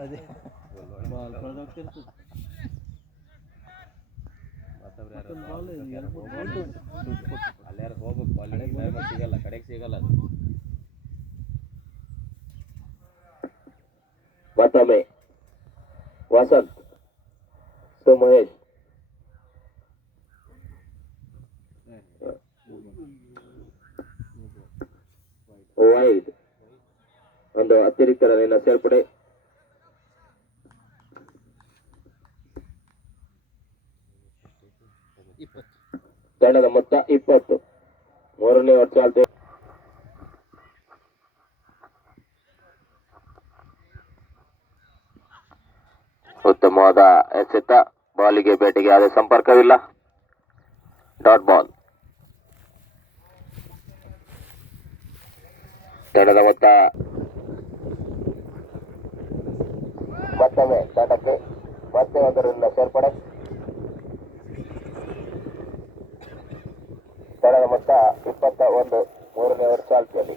ಅದೇ. Ball ball ball ಅಲ್ಲಾರು ಹೋಗ್ಬೇಕು ಅಲ್ಲಿ ಟೈಮ್ ಸಿಗಲ್ಲ ಕಡೆಗೆ ಸಿಗಲ್ಲ ಅದು. ಮತ್ತೊಮ್ಮೆ ವಸಂತ್ ಟು ಮಹೇಶ್. ವೈಡ್ ಒಂದು ಅತಿರಿಕ್ತ ರನ್ನಿನ ಸೇರ್ಪಡೆ ಇಪ್ಪತ್ತು ತಂಡದ ಮೊತ್ತ ಇಪ್ಪತ್ತು. ಮೂರನೇ ವರ್ಷ ಉತ್ತಮವಾದ ಎಸೆತ, ಬಾಲಿಗೆ ಬೇಟೆಗೆ ಯಾವುದೇ ಸಂಪರ್ಕವಿಲ್ಲ. Dot ball. ತಂಡದ ಮೊತ್ತ. ಮತ್ತೊಮ್ಮೆ ತಂಡಕ್ಕೆ ಮತ್ತೆ ಒಂದರಿಂದ ಸೇರ್ಪಡೆ. ತಂಡದ ಮೊತ್ತ ಇಪ್ಪತ್ತ ಒಂದು ಮೂರನೇ ವರ್ಷ ಚಾಲ್ತಿಯಲ್ಲಿ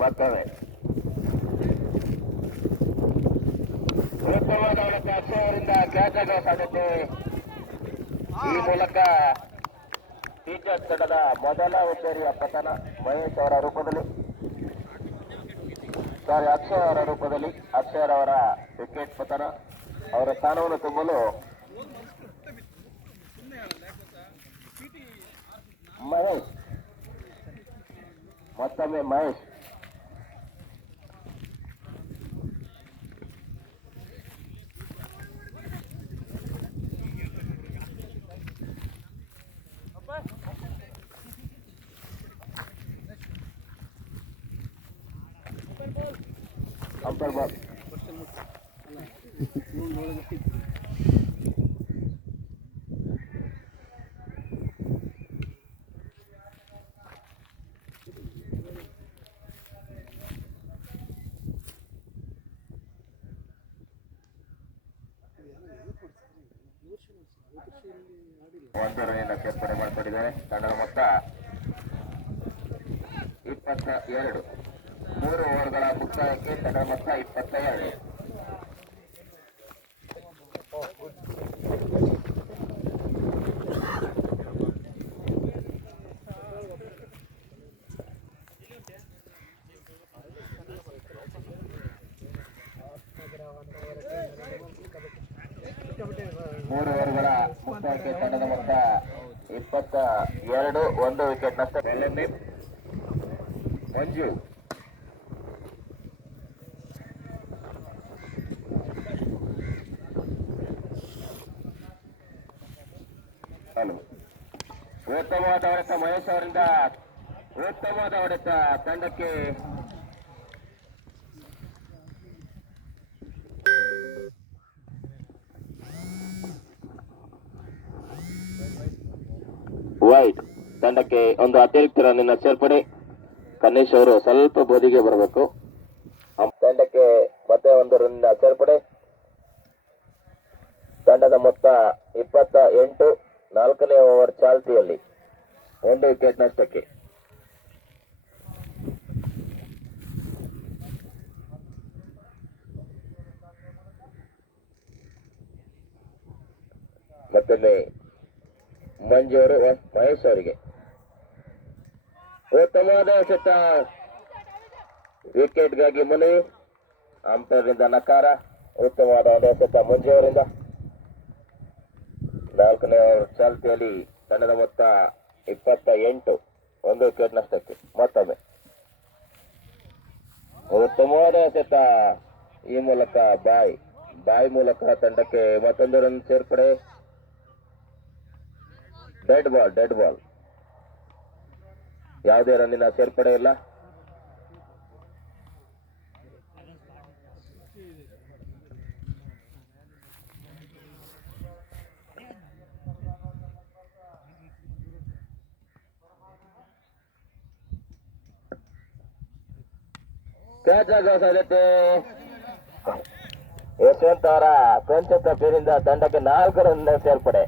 ಮತ್ತೊಮ್ಮೆ ಉತ್ತಮವಾದ ಆಗುವ ಸಾಧ್ಯತೆ ಈ ಮೂಲಕ ಟೀಚರ್ಸ್ ತಂಡದ ಮೊದಲ ಉದ್ದೇರಿಯ ಪತನ ಮಹೇಶ್ ಅವರ ರೂಪದಲ್ಲಿ. ಸಾರಿ, ಅಕ್ಷಯ್ ಅವರ ರೂಪದಲ್ಲಿ ಅಕ್ಷಯ್ ಅವರ ವಿಕೆಟ್ ಪತನ. ಅವರ ಸ್ಥಾನವನ್ನು ತುಂಬಲು ಮಹೇಶ್, ಮತ್ತೊಮ್ಮೆ ಮಹೇಶ್. ಅಂಪರ್ ಬಾಲ್ ಒಂದು ರನ್ನಿನ ಸೇರ್ಪಡೆ ಮಾಡಿಕೊಂಡಿದ್ದಾರೆ ತಂಡದ ಮೊತ್ತ ಇಪ್ಪತ್ತ ಎರಡು ಮೂರು ಓವರ್ಗಳ ಮುಕ್ತಾಯಕ್ಕೆ ತಂಡದ ಮೊತ್ತ ಇಪ್ಪತ್ತ ಎರಡು ಮೂರು ಓವರ್ಗಳ ಮುಕ್ತಾಯಕ್ಕೆ ತಂಡದ ಮೊತ್ತ ಇಪ್ಪತ್ತ ಎರಡು, ಒಂದು ವಿಕೆಟ್ ನಷ್ಟ. ಮಂಜು. ಹಲೋ. ಉತ್ತಮವಾದ ಹೊಡೆತ ಮಹೇಶ್ ಅವರಿಂದ ಉತ್ತಮವಾದ ಹೊಡೆತ ತಂಡಕ್ಕೆ. ವೈಟ್ ತಂಡಕ್ಕೆ ಒಂದು ಅತಿರಿಕ್ತ ರನ್ನಿನ ಸೇರ್ಪಡೆ. ಕನ್ನೇಶ್ ಅವರು ಸ್ವಲ್ಪ ಬೋಧಿಗೆ ಬರಬೇಕು. ತಂಡಕ್ಕೆ ಮತ್ತೆ ಒಂದು ರನ್ನಿನ ಸೇರ್ಪಡೆ. ತಂಡದ ಮೊತ್ತ ಇಪ್ಪತ್ತ ಎಂಟು. ನಾಲ್ಕನೇ ಓವರ್ ಚಾಲ್ತಿಯಲ್ಲಿ ಒಂದು ವಿಕೆಟ್ ನಷ್ಟಕ್ಕೆ. ಮತ್ತೊಮ್ಮೆ ಮಂಜು ಅವರು ಮಹೇಶ್ ಅವರಿಗೆ. ಉತ್ತಮವಾದ ಎಸೆತ ವಿಕೆಟ್ಗಾಗಿ ಮನವಿ ಅಂಪೈರ್ನಿಂದ ನಕಾರ. ಉತ್ತಮವಾದ ಶತ ಮಂಜು ಅವರಿಂದ ನಾಲ್ಕನೇ ಚಾಲ್ತಿಯಲ್ಲಿ ತಂಡದ ಮೊತ್ತ ಇಪ್ಪತ್ತ ಎಂಟು ಒಂದು ವಿಕೆಟ್ ನಷ್ಟಕ್ಕೆ. ಮತ್ತೊಮ್ಮೆ. ಉತ್ತಮವಾದ ಎಸೆತ ಈ ಮೂಲಕ ಬಾಯ್. ಬಾಯ್ ಮೂಲಕ ತಂಡಕ್ಕೆ ಮತ್ತೊಂದು ರನ್ ಸೇರ್ಪಡೆ. Dead ball dead ball. ಯಾವುದೇ ರನ್ನಿನ ಸೇರ್ಪಡೆ ಇಲ್ಲ. ಯಶವಂತ್ ಅವರ ಕೊಂಚ ತಪ್ಪಿನಿಂದ ತಂಡಕ್ಕೆ ನಾಲ್ಕು ರನ್ ಸೇರ್ಪಡೆ.